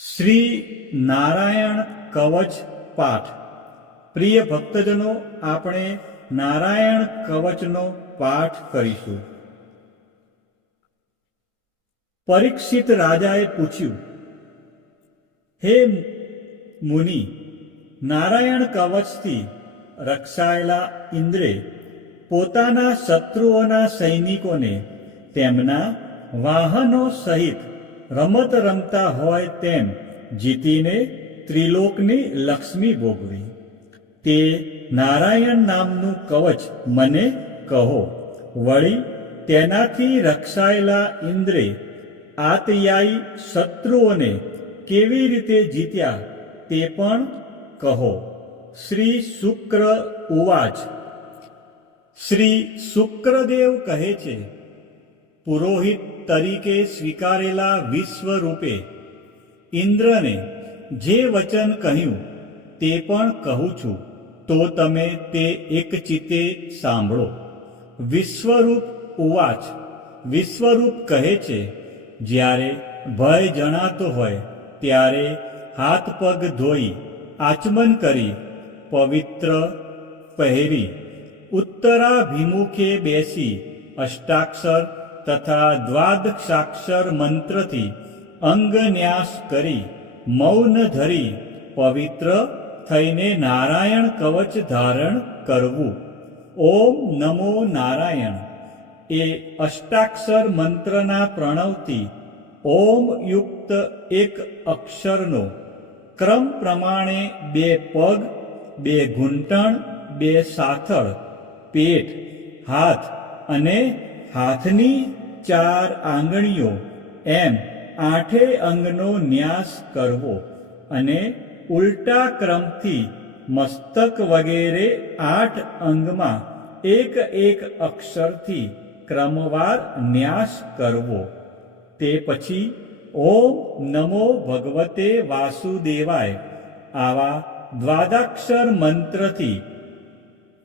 શ્રી નારાયણ કવચ પાઠ. પ્રિય ભક્તજનો, આપણે નારાયણ કવચનો પાઠ કરીશું. પરીક્ષિત રાજાએ પૂછ્યું, હે મુનિ, નારાયણ કવચથી રક્ષાયેલા ઇન્દ્રે પોતાના શત્રુઓના સૈનિકોને તેમના વાહનો સહિત રમત રમતા હોય તેમ જીતીને ત્રિલોકની લક્ષ્મી ભોગવી. તે નારાયણ નામનું કવચ મને કહો. વળી તેનાથી રક્ષાયેલા ઇન્દ્રે આતયાયી શત્રુઓને કેવી રીતે જીત્યા તે પણ કહો. શ્રી શુક્ર ઉવાચ. શ્રી શુક્રદેવ કહે છે, પુરોહિત તરીકે સ્વીકારેલા વિશ્વરૂપે ઇન્દ્રને જે વચન કહ્યું તે પણ કહું છું, તો તમે તે એકચિત્તે સાંભળો. વિશ્વરૂપ ઉવાચ. વિશ્વરૂપ કહે છે, જ્યારે ભય જણાતો હોય ત્યારે હાથ પગ ધોઈ આચમન કરી પવિત્ર પહેરી ઉત્તરાભિમુખે બેસી અષ્ટાક્ષર તથા દ્વાદશાક્ષર મંત્રથી અંગન્યાસ કરી મૌન ધરી પવિત્ર થઈને નારાયણ કવચ ધારણ કરવું. ઓમ નમો નારાયણ એ અષ્ટાક્ષર મંત્રના પ્રણવથી ઓમ યુક્ત એક અક્ષરનો ક્રમ પ્રમાણે 2 પગ, 2 ઘૂંટણ, 2 સાથળ, પેટ, હાથ અને હાથની 4 આંગળીઓ એમ 8 અંગનો ન્યાસ કરવો અને ઉલટા ક્રમથી મસ્તક વગેરે 8 અંગમાં એક અક્ષરથી ક્રમવાર ન્યાસ કરવો. તે પછી ઓમ નમો ભગવતે વાસુદેવાય આવા દ્વાદાક્ષર મંત્રથી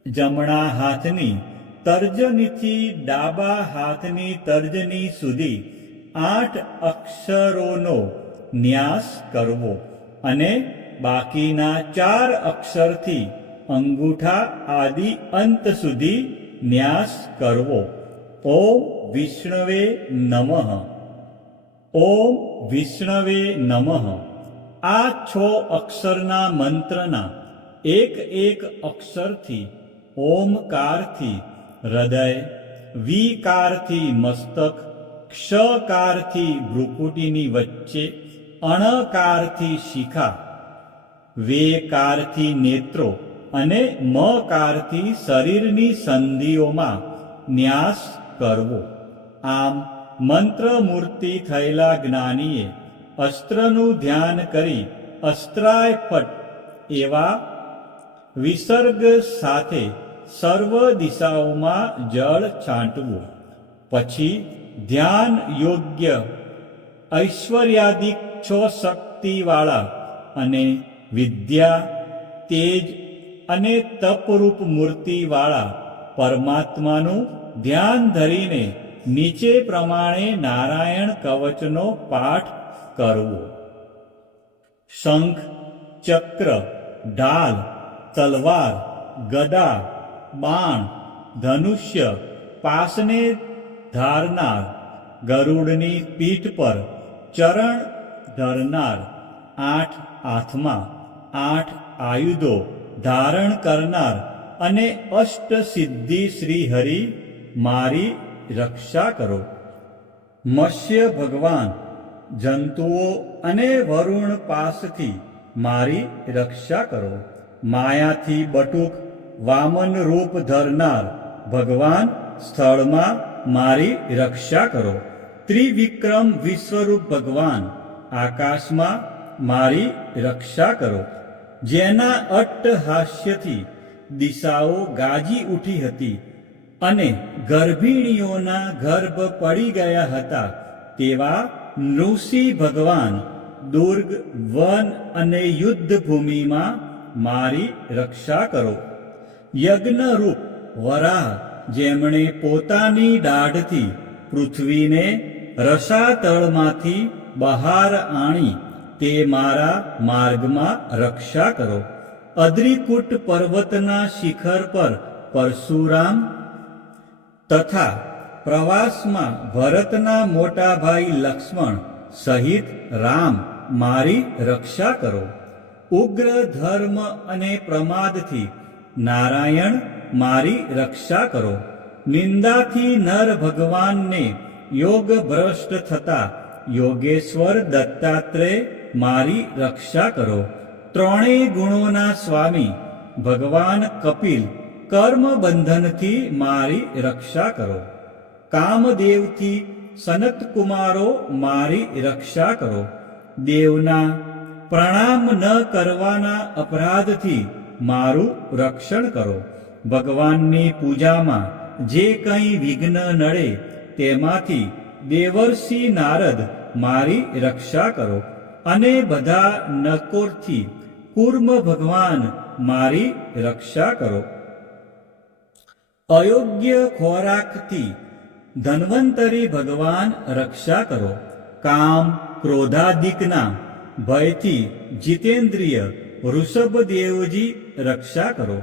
જમણા હાથની તર્જનીથી ડાબા હાથની તર્જની સુધી 8 અક્ષરોનો ન્યાસ કરવો અને બાકીના 4 અક્ષરથી અંગૂઠા આદિ અંત સુધી ન્યાસ કરવો. ઓમ વિષ્ણવે નમઃ. ઓમ વિષ્ણવે નમઃ. આ 6 અક્ષરના મંત્રના એક અક્ષરથી ઓમકારથી હૃદય, વીકારથી મસ્તક, ક્ષકારથી ભ્રુકુટીની વચ્ચે, અણકારથી શિખા, વેકારથી નેત્રો અને મકારથી શરીરની સંધિઓમાં ન્યાસ કરવો. આમ મંત્રમૂર્તિ થયેલા જ્ઞાનીએ અસ્ત્રનું ધ્યાન કરી અસ્ત્રાય ફટ એવા વિસર્ગ સાથે સર્વ દિશાઓમાં જળ છાંટવું. પછી ધ્યાન યોગ્ય ઐશ્વર્યાદિક 6 શક્તિવાળા અને વિદ્યા, તેજ અને તપરૂપ મૂર્તિવાળા પરમાત્માનું ધ્યાન ધરીને નીચે પ્રમાણે નારાયણ કવચનો પાઠ કરવો. શંખ, ચક્ર, ઢાલ, તલવાર, ગદા, બાણ, ધનુષ્ય, પાસને ધારનાર, ગરુડની પીઠ પર ચરણ ધરનાર, 8 હાથમાં 8 આયુધો ધારણ કરનાર અને અષ્ટસિદ્ધિ શ્રી હરિ મારી રક્ષા કરો. મત્સ્ય ભગવાન જંતુઓ અને વરુણ પાસથી મારી રક્ષા કરો. માયાથી બટુક વામન રૂપ ધરનાર ભગવાન સ્થળમાં મારી રક્ષા કરો. ત્રિવિક્રમ વિશ્વરૂપ ભગવાન આકાશમાં મારી રક્ષા કરો. જેના અટ્ટહાસ્યથી દિશાઓ ગાજી ઉઠી હતી અને ગર્ભિણીઓના ગર્ભ પડી ગયા હતા તેવા નૃસિંહ ભગવાન દુર્ગ, વન અને યુદ્ધ ભૂમિમાં મારી રક્ષા કરો. યજ્ઞરૂપ વરાહ જેમણે પોતાની દાઢથી પૃથ્વીને રસાતળમાંથી બહાર આણી તે મારા માર્ગમાં રક્ષા કરો. અદ્રિકૂટ પર્વતના શિખર પર પરશુરામ તથા પ્રવાસમાં ભરતના મોટા ભાઈ લક્ષ્મણ સહિત રામ મારી રક્ષા કરો. ઉગ્ર ધર્મ અને પ્રમાદથી નારાયણ મારી રક્ષા કરો. નિંદાથી નર ભગવાનને યોગ ભ્રષ્ટ થતા યોગેશ્વર દત્તાત્રેય મારી રક્ષા કરો. ત્રણેય ગુણોના સ્વામી ભગવાન કપિલ કર્મ બંધનથી મારી રક્ષા કરો. કામદેવથી સનત કુમારો મારી રક્ષા કરો. દેવના પ્રણામ ન કરવાના અપરાધથી મારું રક્ષણ કરો. ભગવાનની પૂજામાં જે કંઈ વિઘ્ન નડે તેમાંથી દેવર્ષિ નારદ મારી રક્ષા કરો. અને બધા નકોરથી કૂર્મ ભગવાન મારી રક્ષા કરો. અયોગ્ય ખોરાકથી ધન્વંતરી ભગવાન રક્ષા કરો. કામ ક્રોધાદિકના ભયથી જીતેન્દ્રિય વૃષભદેવજી રક્ષા કરો.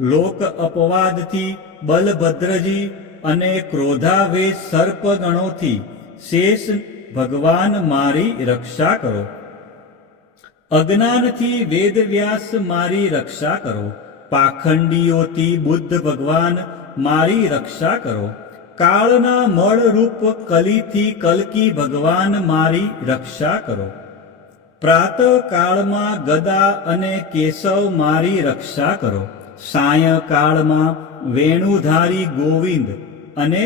લોક અપવાદથી બલભદ્રજી અને ક્રોધાવેશ સર્પગણોથી શેષ ભગવાન મારી રક્ષા કરો. અજ્ઞાનથી વેદવ્યાસ મારી રક્ષા કરો. પાખંડીઓથી બુદ્ધ ભગવાન મારી રક્ષા કરો. કાળના મળરૂપ કલીથી કલ્કી ભગવાન મારી રક્ષા કરો. પ્રાતઃ કાળમાં ગદા અને કેશવ મારી રક્ષા કરો. સાયંકાળમાં વેણુધારી ગોવિંદ અને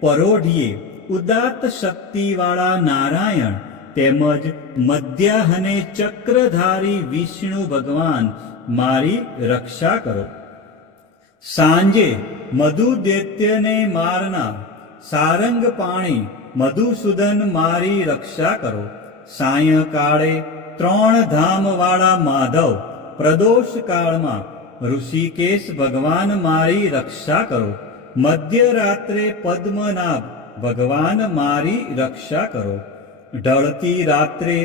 પરોઢિયે ઉદાત્ત શક્તિવાળા નારાયણ તેમજ મધ્યાહને ચક્રધારી વિષ્ણુ ભગવાન મારી રક્ષા કરો. સાંજે મધુ દૈત્યને મારનાર સારંગ પાણી મધુસૂદન મારી રક્ષા કરો. સાયંકાળે ત્રણ ધામવાળા માધવ પ્રદોષ કાળમાં ઋષિકેશ ભગવાન મારી રક્ષા કરો. મધ્યરાત્રે પદ્મનાભ ભગવાન મારી રક્ષા કરો. ઢળતી રાત્રે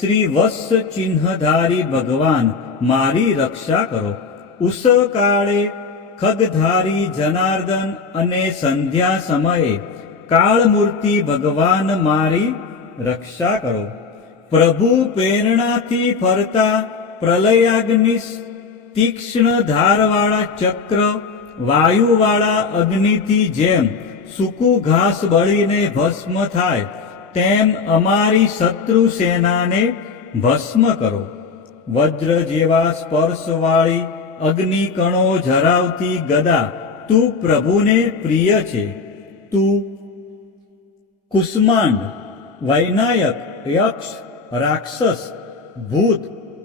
શ્રી વત્સ ચિહ્નધારી ભગવાન મારી રક્ષા કરો. ઉષકાળે ખગધારી જનાર્દન અને સંધ્યા સમયે કાળમૂર્તિ ભગવાન મારી રક્ષા કરો. પ્રભુ પ્રેરણાથી ફરતા પ્રલયાગ્નિ તીક્ષ્ણ ધારવાળા ચક્ર વાયુવાળા અગ્નિથી જેમ સૂકું ઘાસ બળીને ભસ્મ થાય તેમ અમારી શત્રુ સેનાને ભસ્મ કરો. વજ્ર જેવા સ્પર્શવાળી અગ્નિકણો જરાવતી ગદા તું પ્રભુને પ્રિય છે. તું કુષ્માંડ વૈનાયક યક્ષ રાક્ષસ ભૂત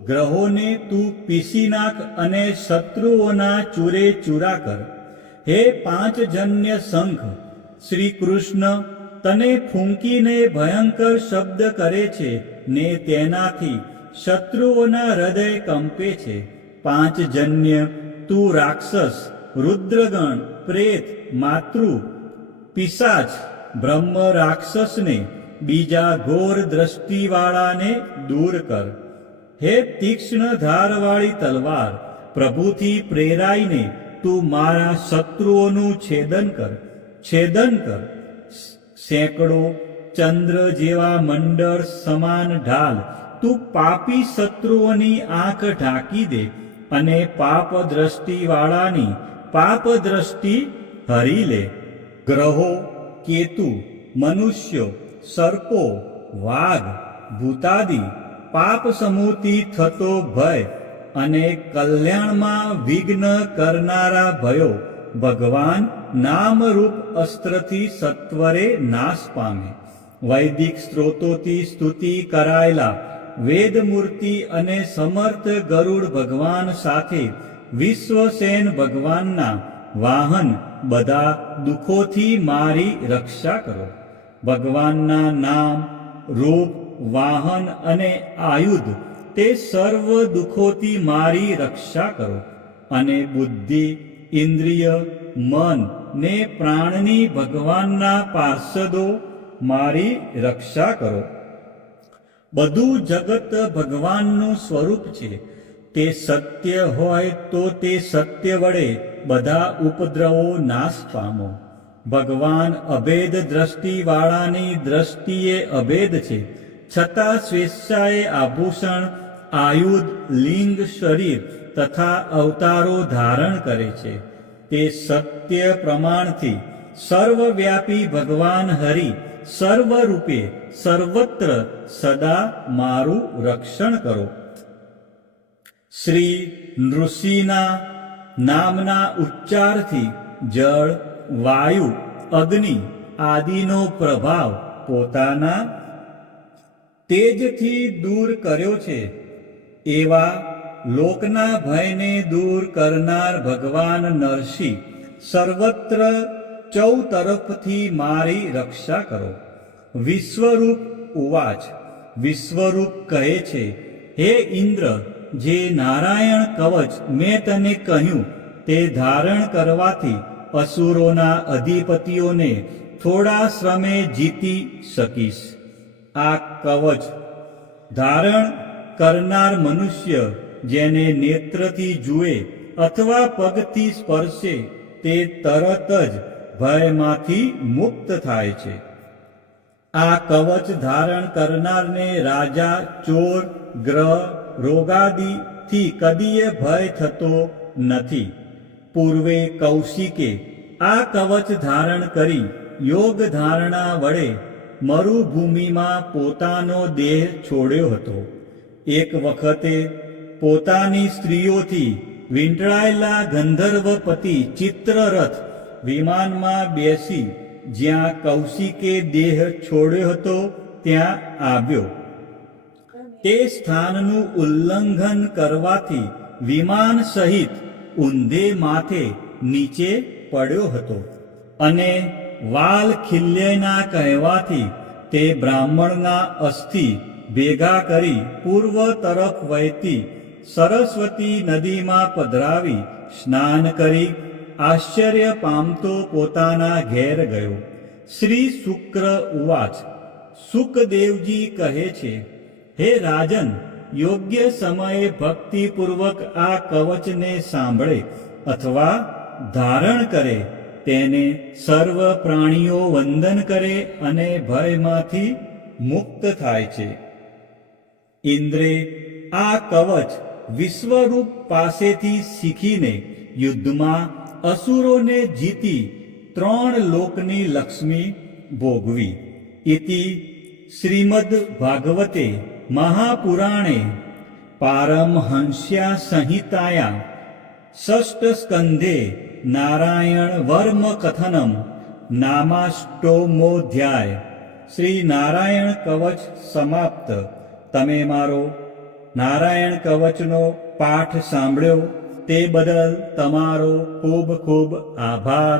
ગ્રહોને તું પીસી નાખ અને શત્રુઓના ચૂરે ચૂરા કર. હે પાંચજન્ય શંખ શ્રી કૃષ્ણ તને ફૂંકીને ભયંકર શબ્દ કરે છે ને તેનાથી શત્રુઓના હૃદય કંપે છે. પાંચજન્ય તું રાક્ષસ રુદ્રગણ પ્રેત માતૃ પિશાચ બ્રહ્મ રાક્ષસને બીજા ઘોર દ્રષ્ટિવાળાને દૂર કર. હે તીક્ષ્ણ ધારવાળી તલવાર પ્રભુથી પ્રેરાઈને તું મારા શત્રુઓનું છેદન કર. સેંકડો ચંદ્ર જેવા મંડળ સમાન ઢાલ તું પાપી શત્રુઓની આંખ ઢાંકી દે અને પાપ દ્રષ્ટિવાળાની પાપ દ્રષ્ટિ હરી લે. ગ્રહો કેતુ મનુષ્યો સર્પો વાઘ ભૂતાદિ પાપ સમૂહથી થતો ભય અને કલ્યાણમાં વિઘ્ન કરનારા ભયો ભગવાન નામરૂપ અસ્ત્રથી સત્વરે નાશ પામે. વૈદિક સ્ત્રોતોથી સ્તુતિ કરાયેલા વેદમૂર્તિ અને સમર્થ ગરુડ ભગવાન સાથે વિશ્વસેન ભગવાનના વાહન બધા દુઃખોથી મારી રક્ષા કરો. ભગવાનના નામ રૂપ વાહન અને આયુધ તે સર્વ દુઃખોથી મારી રક્ષા કરો. અને બુદ્ધિ ઇન્દ્રિય મન ને પ્રાણની ભગવાનના પાર્ષદો મારી રક્ષા કરો. બધું જગત ભગવાનનું સ્વરૂપ છે. તે સત્ય હોય તો તે સત્ય વડે બધા ઉપદ્રવો નાશ પામો. ભગવાન અભેદ દ્રષ્ટિવાળાની દ્રષ્ટિએ અભેદ છે, છતાં સ્વેચ્છાએ આભૂષણ, આયુધ, લિંગ, શરીર તથા અવતારો ધારણ કરે છે. તે સત્ય પ્રમાણથી સર્વવ્યાપી ભગવાન હરિ સર્વરૂપે સર્વત્ર સદા મારું રક્ષણ કરો. શ્રી નૃસિંહના નામના ઉચ્ચારથી જળ, વાયુ, અગ્નિ આદિનો પ્રભાવ પોતાના તેજથી દૂર કર્યો છે. એવા લોકના ભયને દૂર કરનાર ભગવાન નરસિંહ સર્વત્ર ચૌતરફથી મારી રક્ષા કરો. વિશ્વરૂપ ઉવાચ. વિશ્વરૂપ કહે છે, હે ઇન્દ્ર, જે નારાયણ કવચ મેં તને કહ્યું તે ધારણ કરવાથી અસુરોના અધિપતિઓને થોડા શ્રમે જીતી શકીશ. આ કવચ ધારણ કરનાર મનુષ્ય જેને નેત્રથી જુએ અથવા પગથી સ્પર્શે તે તરત જ ભયમાંથી મુક્ત થાય છે. આ કવચ ધારણ કરનારને રાજા, ચોર, ગ્રહ, રોગાદિથી કદીય ભય થતો નથી. પૂર્વે કૌશિકે આ કવચ ધારણ કરી યોગ ધારણા વડે મરુભૂમિમાં પોતાનો દેહ છોડ્યો હતો. એક વખતે પોતાની સ્ત્રીઓથી વીંટળાયેલા ગંધર્વપતિ ચિત્રરથ વિમાનમાં બેસી જ્યાં કૌશિકે દેહ છોડ્યો હતો ત્યાં આવ્યો. તે સ્થાનનું ઉલ્લંઘન કરવાથી વિમાન સહિત ઊંધે માથે નીચે પડ્યો હતો અને વાલ ખિલ્યના કહેવાથી તે બ્રાહ્મણના અસ્થિ ભેગા કરી પૂર્વ તરફ વહેતી સરસ્વતી નદીમાં પધરાવી સ્નાન કરી આશ્ચર્ય પામતો પોતાના ઘેર ગયો. શ્રી શુક્ર ઉવાચ. સુકદેવજી કહે છે, હે રાજન, યોગ્ય સમયે ભક્તિપૂર્વક આ કવચને સાંભળે અથવા ધારણ કરે તેને સર્વ પ્રાણીઓ વંદન કરે અને ભયમાંથી મુક્ત થાય છે. ઇન્દ્રે આ કવચ વિશ્વરૂપ પાસેથી શીખીને યુદ્ધમાં અસુરોને જીતી 3 લોકની લક્ષ્મી ભોગવી. ઇતિ શ્રીમદ્ ભાગવતે મહાપુરાણે પારમહંસ્યા સંહિતાયા ષષ્ઠ સ્કંધે નારાયણ વર્મ કથનમ નામાષ્ટોમોધ્યાય. શ્રી નારાયણ કવચ સમાપ્ત. તમે મારો નારાયણ કવચનો પાઠ સાંભળ્યો તે બદલ તમારો ખૂબ ખૂબ આભાર.